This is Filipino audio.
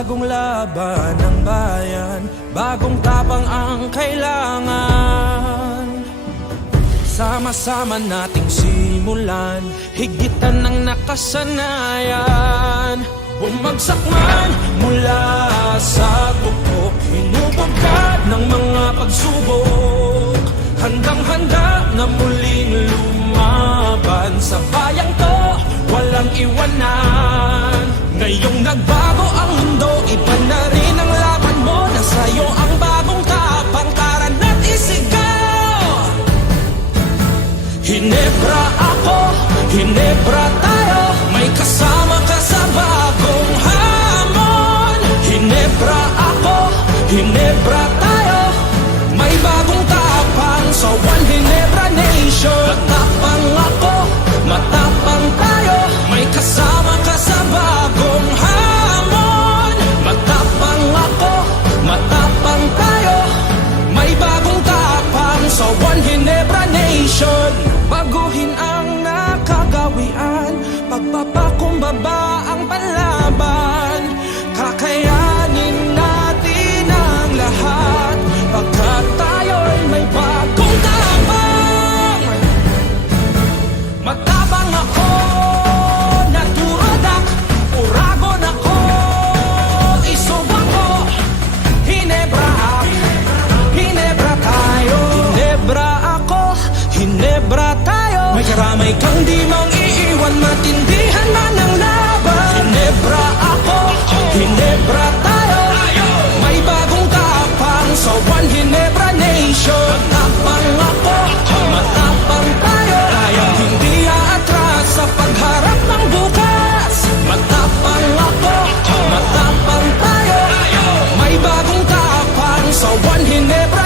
bagong laban ng bayan, bagong tapang ang kailangan. Sama-sama nating simulan, higitan ng nakasanayan. Bumagsak man mula sa tuktok, minubugad ng mga pagsubok. Handang-handa na muling lumaban sa bayang to, walang iwanan. Ngayong nagbago ang mundo, iba na rin ang laban mo. Nasa'yo ang bagong tapang, tara na't isigaw. Hinebra ako, Hinebra tayo, may kasama ka sa bagong hamon. Hinebra ako, Hinebra tayo, may bagong tapang sa One Hinebra Nation. Matapang ako, matapang tayo, may kasama ka sa bagong hamon. Matapang ako, matapang tayo, may bagong tapang sa One Hinebra Nation. Baguhin ang nakagawian, pagpapakumbaba ang panlaban. Kakayanin natin ang lahat, pagkat tayo'y may bagong tapang. Matapang ako, naturadak, uragon ako, isubang ko. Hinebra Hinebra tayo. Hinebra ako, Hinebra tayo, may karamay kang di mang iiwan, matindihan man ang laban. Hinebra ako, Hinebra tayo, may bagong tapang sa One Hinebra Nation. Matapang ako, matapang tayo, kayang hindi aatras sa pagharap ng bukas. Matapang ako, matapang tayo, may bagong tapang sa One Hinebra